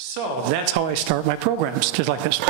So that's how I start my programs, just like this.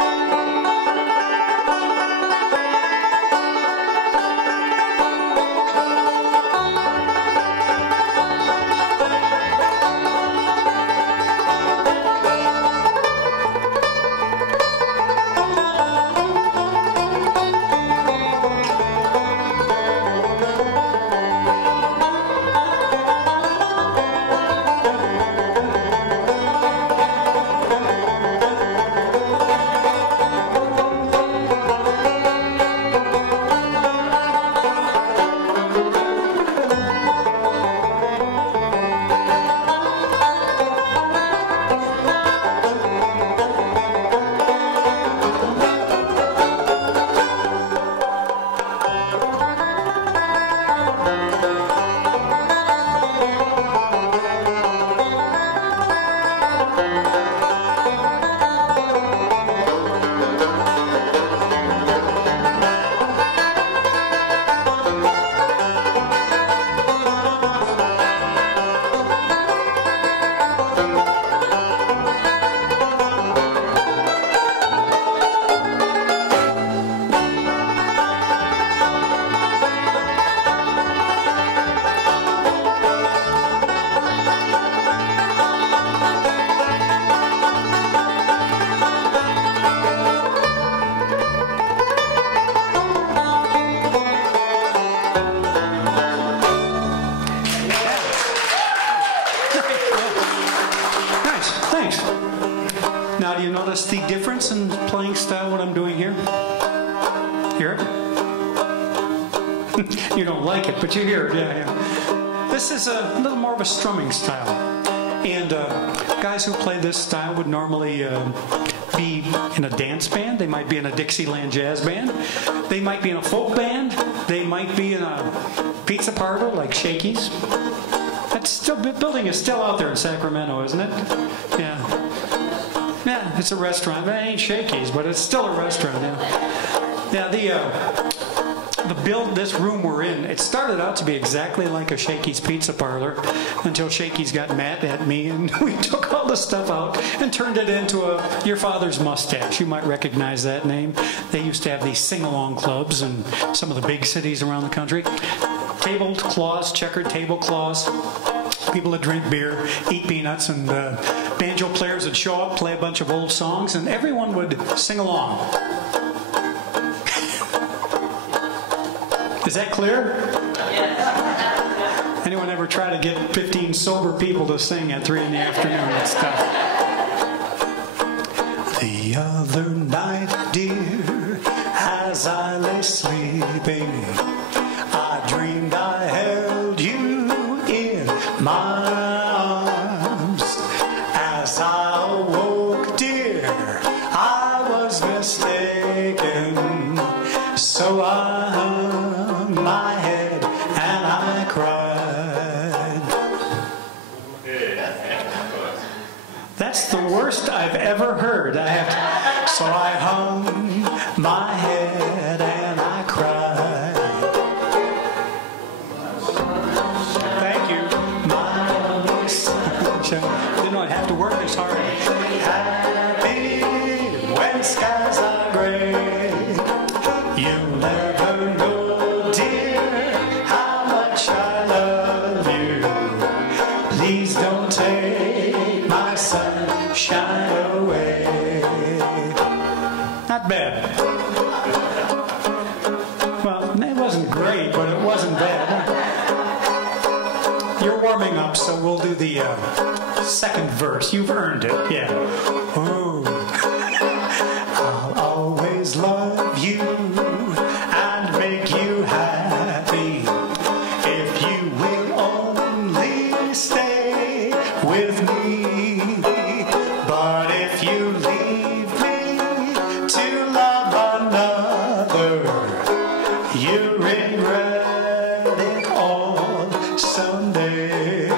Now, do you notice the difference in playing style, what I'm doing here? Hear it? You don't like it, but you hear it, yeah. This is a little more of a strumming style. And guys who play this style would normally be in a dance band. They might be in a Dixieland jazz band. They might be in a folk band. They might be in a pizza parlor like Shakey's. That's still, building is still out there in Sacramento, isn't it? Yeah. Yeah, it's a restaurant. It ain't Shakey's, but it's still a restaurant. Yeah. Yeah. This room we're in, it started out to be exactly like a Shakey's pizza parlor until Shakey's got mad at me and we took all the stuff out and turned it into Your Father's Mustache. You might recognize that name. They used to have these sing-along clubs in some of the big cities around the country. Tablecloths, checkered tablecloths. People would drink beer, eat peanuts, and banjo players would show up, play a bunch of old songs, and everyone would sing along. Is that clear? Yes. Anyone ever try to get 15 sober people to sing at 3 in the afternoon? That's tough. The other night, dear, as I lay sleeping, I dreamed I held you in my arms. As I awoke, dear, I was mistaken. So I hung my head and I cried. That's the worst I've ever heard. So I hung my head and I cried. Thank you. My sunshine. Didn't know I'd have to work this hard. Happy when skies are gray. You'll never know, dear, how much I love you. Please don't take my sunshine away. Not bad. Well, it wasn't great, but it wasn't bad. You're warming up, so we'll do the second verse. You've earned it, yeah. Ooh. I'll always love you and make you happy if you will only stay with me. But if you leave me to love another, you regret it all someday.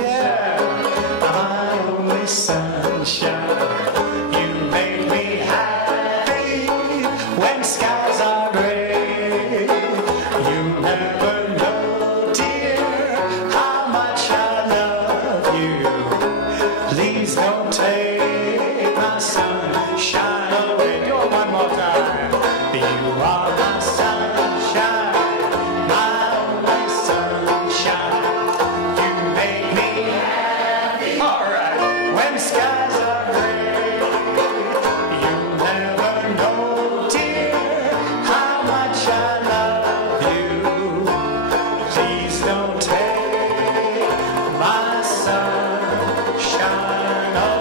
Yeah, my only sunshine. You make me happy when skies are gray. You never know, dear, how much I love you. Please don't take my sunshine away. Do it one more time. You are my sunshine, my only sunshine. You make me happy. All right. When skies are gray, you'll never know, dear, how much I love you. Please don't take my sunshine away.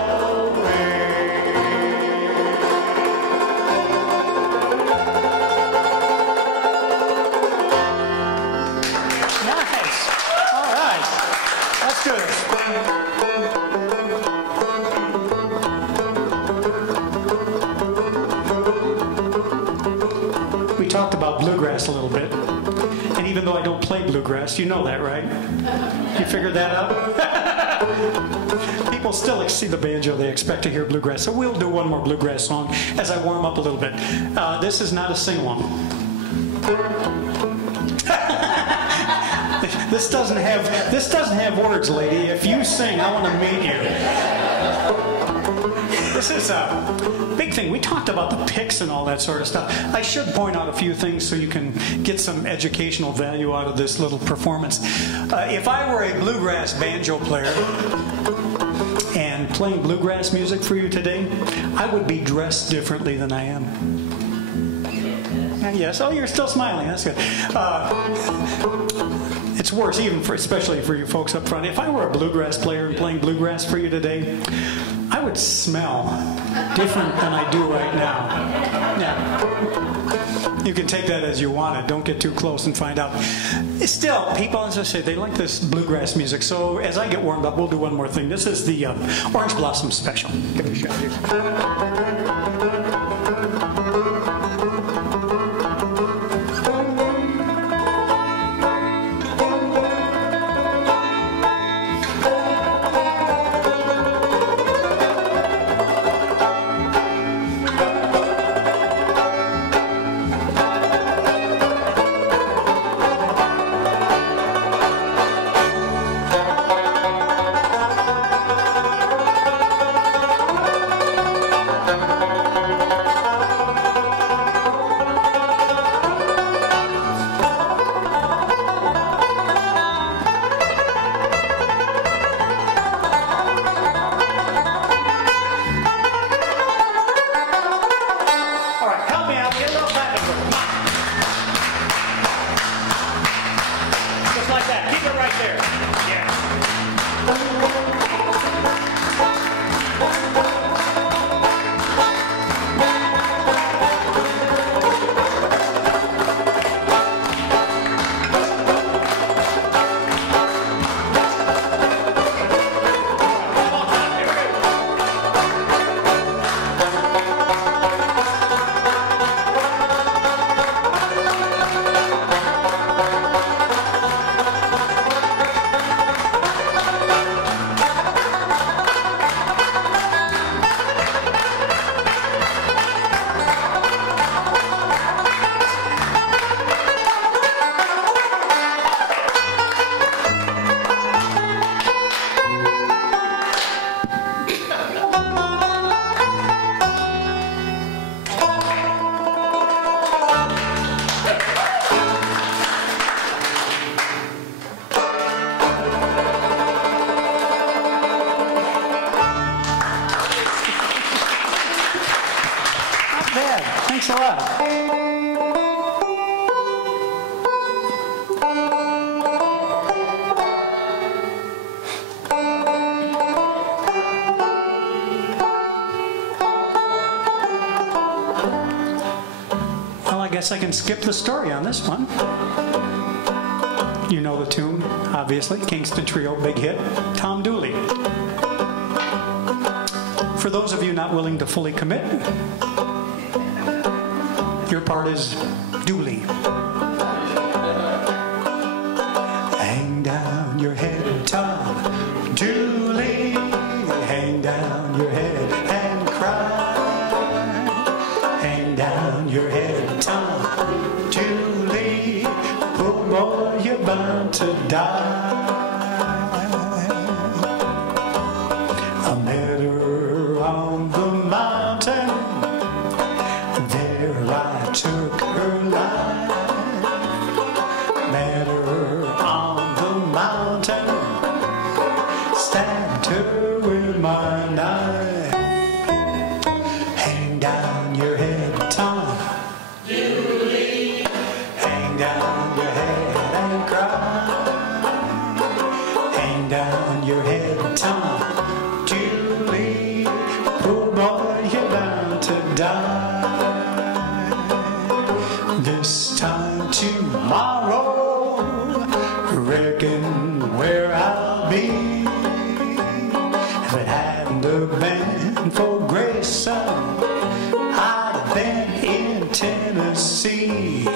Nice. All right. That's good. We talked about bluegrass a little bit. And even though I don't play bluegrass, you know that, right? You figured that out? People still see the banjo, they expect to hear bluegrass. So we'll do one more bluegrass song as I warm up a little bit. This is not a sing-along. This doesn't have words, lady. If you sing, I want to meet you. This is a big thing. We talked about the picks and all that sort of stuff. I should point out a few things so you can get some educational value out of this little performance. If I were a bluegrass banjo player and playing bluegrass music for you today, I would be dressed differently than I am. Yes. Oh, you're still smiling. That's good. It's worse, especially for you folks up front. If I were a bluegrass player and playing bluegrass for you today, I would smell different than I do right now. Yeah. You can take that as you want it. Don't get too close and find out. Still, people, as I say, they like this bluegrass music. So as I get warmed up, we'll do one more thing. This is the Orange Blossom Special. Give it a shot here. Thanks a lot. Well, I guess I can skip the story on this one. You know the tune, obviously. Kingston Trio, big hit. Tom Dooley. For those of you not willing to fully commit, your part is Dooley. Hang down your head, Tom Dooley. Hang down your head and cry. Hang down your head, Tom Dooley. Poor boy, you're bound to die. I met her on the mountain. There I took her life. Met her on the mountain. Stabbed her with my knife. Hang down your head, Tom. Julie. Hang down your head and cry. Hang down your head, Tom. Julie. Poor boy, you're bound to die. This time tomorrow, reckon where I'll be. If it hadn't have been for Grayson, I'd have been in Tennessee.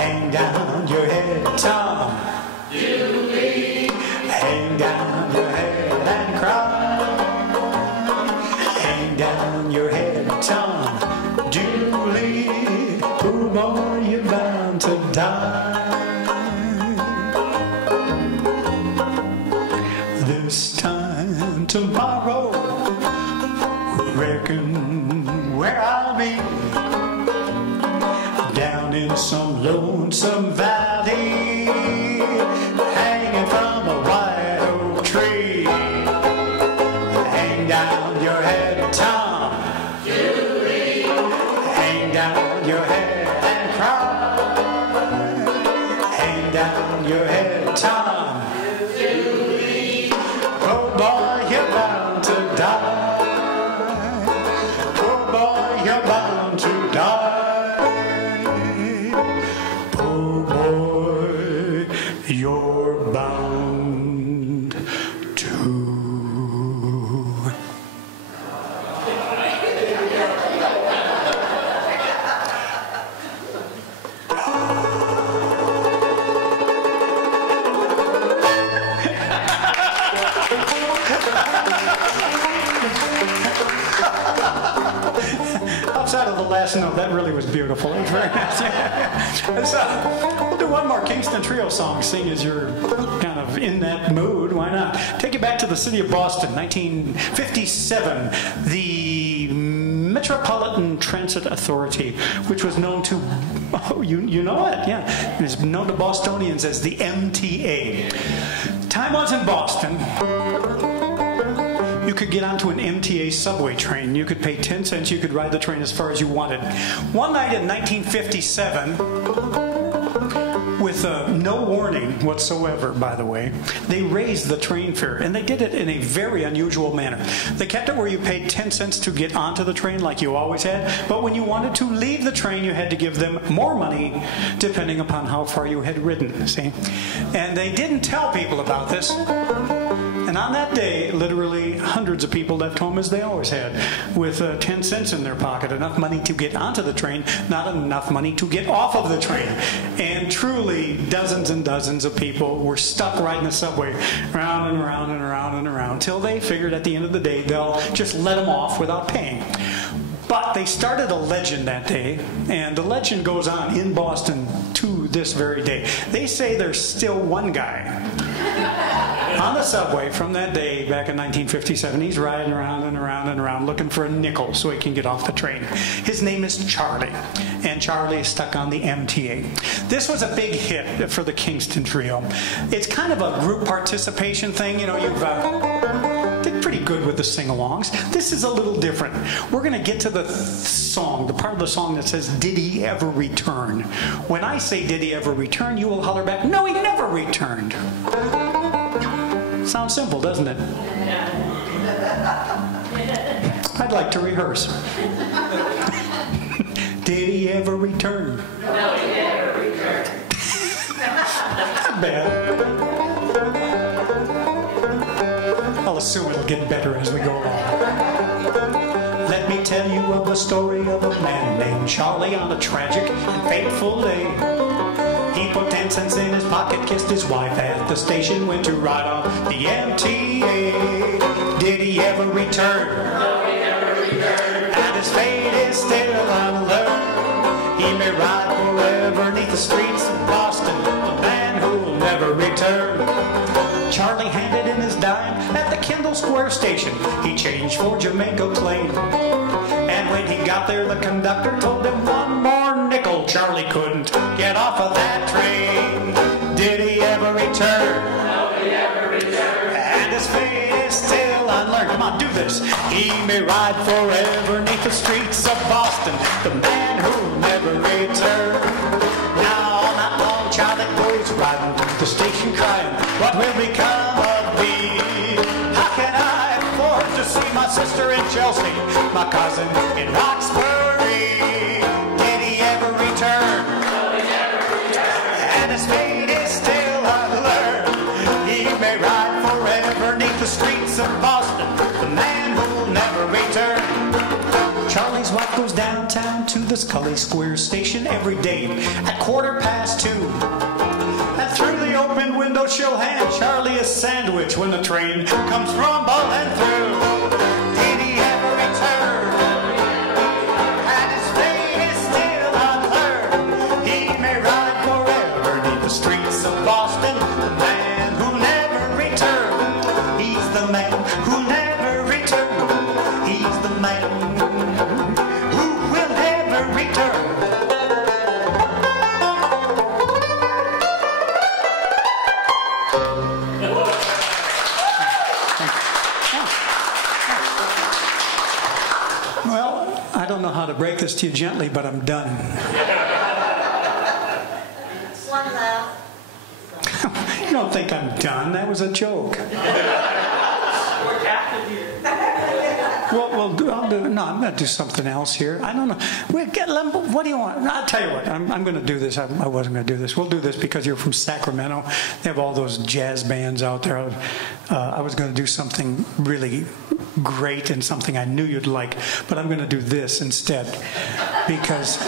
Hang down your head, Tom. Julie. Hang down your head and cry. Hang down your head, Tom. Julie. Poor boy, you're bound to die. This time tomorrow, reckon where I'll be. Down in some lonesome valley, hanging from a white oak tree. Hang down your head, Tom. Julie. Hang down your head and cry. Hang down your head, Tom. Julie. Oh boy, you're bound to die. Poor boy, you're bound to die. Poor boy, you're bound to. Outside of the last note, that really was beautiful. It was very nice. So, we'll do one more Kingston Trio song. Sing as you're kind of in that mood. Why not? Take you back to the city of Boston, 1957. The Metropolitan Transit Authority, which was known to, oh, you know it, yeah. It was known to Bostonians as the MTA. Time was in Boston. You could get onto an MTA subway train. You could pay 10 cents. You could ride the train as far as you wanted. One night in 1957, with no warning whatsoever, by the way, they raised the train fare, and they did it in a very unusual manner. They kept it where you paid 10 cents to get onto the train like you always had, but when you wanted to leave the train, you had to give them more money depending upon how far you had ridden, see? And they didn't tell people about this. And on that day, literally hundreds of people left home as they always had, with 10 cents in their pocket, enough money to get onto the train, not enough money to get off of the train. And truly, dozens and dozens of people were stuck riding the subway round and around and around and around, till they figured at the end of the day they'll just let them off without paying. But they started a legend that day, and the legend goes on in Boston to this very day. They say there's still one guy on the subway from that day back in 1957. He's riding around and around and around looking for a nickel so he can get off the train. His name is Charlie, and Charlie is stuck on the MTA. This was a big hit for the Kingston Trio. It's kind of a group participation thing. You know, you've did pretty good with the sing-alongs. This is a little different. We're going to get to the song, the part of the song that says, "Did he ever return?" When I say, "Did he ever return?" you will holler back, "No, he never returned." Sounds simple, doesn't it? I'd like to rehearse. Did he ever return? No, he never returned. Not bad. I'll assume it'll get better as we go along. Let me tell you of the story of a man named Charlie on a tragic and fateful day. He put 10 cents in his pocket, kissed his wife at the station, went to ride on the MTA. Did he ever return? No, he never returned. And his fate is still unlearned. He may ride forever neath the streets of Boston, a man who'll never return. Charlie handed in his dime at the Kendall Square station, he changed for Jamaica Plain. And when he got there, the conductor told him one more nickel. Charlie couldn't get off of that train. Did he ever return? No, he ever returned. And his fate is still unlearned. Come on, do this. He may ride forever 'neath the streets of Boston, the man who'll never return. Now all night long, Charlie goes riding to the station crying, what will become of me? How can I afford to see my sister in Chelsea, my cousin in Roxbury? Did he ever return? No, he never returned. And his fate is still unlearned. He may ride forever 'neath the streets of Boston, the man who'll never return. Charlie's wife goes downtown to the Scully Square station every day at 2:15. And through the open window she'll hand Charlie a sandwich when the train comes rumbling through. Did he ever return? And his fate is still unlearned. He may ride forever 'neath the streets of Boston, the man who never returned. He's the man who never returned. He's the man who will never return. Well, I don't know how to break this to you gently, but I'm done. One left. You don't think I'm done? That was a joke. We're captive here. I'll do, no, I'm going to do something else here. I don't know. What do you want? I'll tell you what. I'm going to do this. I wasn't going to do this. We'll do this because you're from Sacramento. They have all those jazz bands out there. I was going to do something really great and something I knew you'd like, but I'm going to do this instead because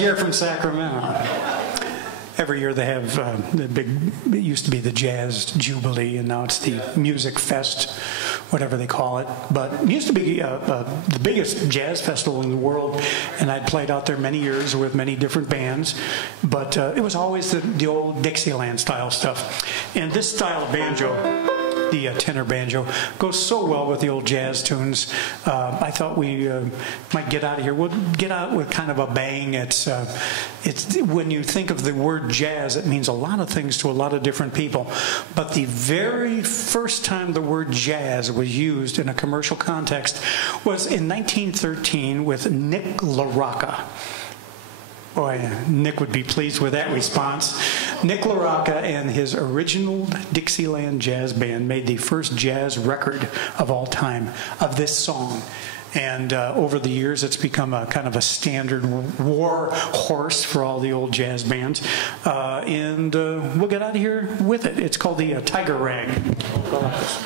you're from Sacramento. Every year they have the big, it used to be the Jazz Jubilee, and now it's the Music Fest, whatever they call it. But it used to be the biggest jazz festival in the world, and I'd played out there many years with many different bands. But it was always the old Dixieland style stuff. And this style of banjo, the tenor banjo, goes so well with the old jazz tunes. I thought we might get out of here. We'll get out with kind of a bang. It's when you think of the word jazz, it means a lot of things to a lot of different people. But the very first time the word jazz was used in a commercial context was in 1913 with Nick LaRocca. Boy, Nick would be pleased with that response. Nick LaRocca and his original Dixieland Jazz Band made the first jazz record of all time of this song. And over the years, it's become a kind of a standard war horse for all the old jazz bands. We'll get out of here with it. It's called the Tiger Rag. Go like this.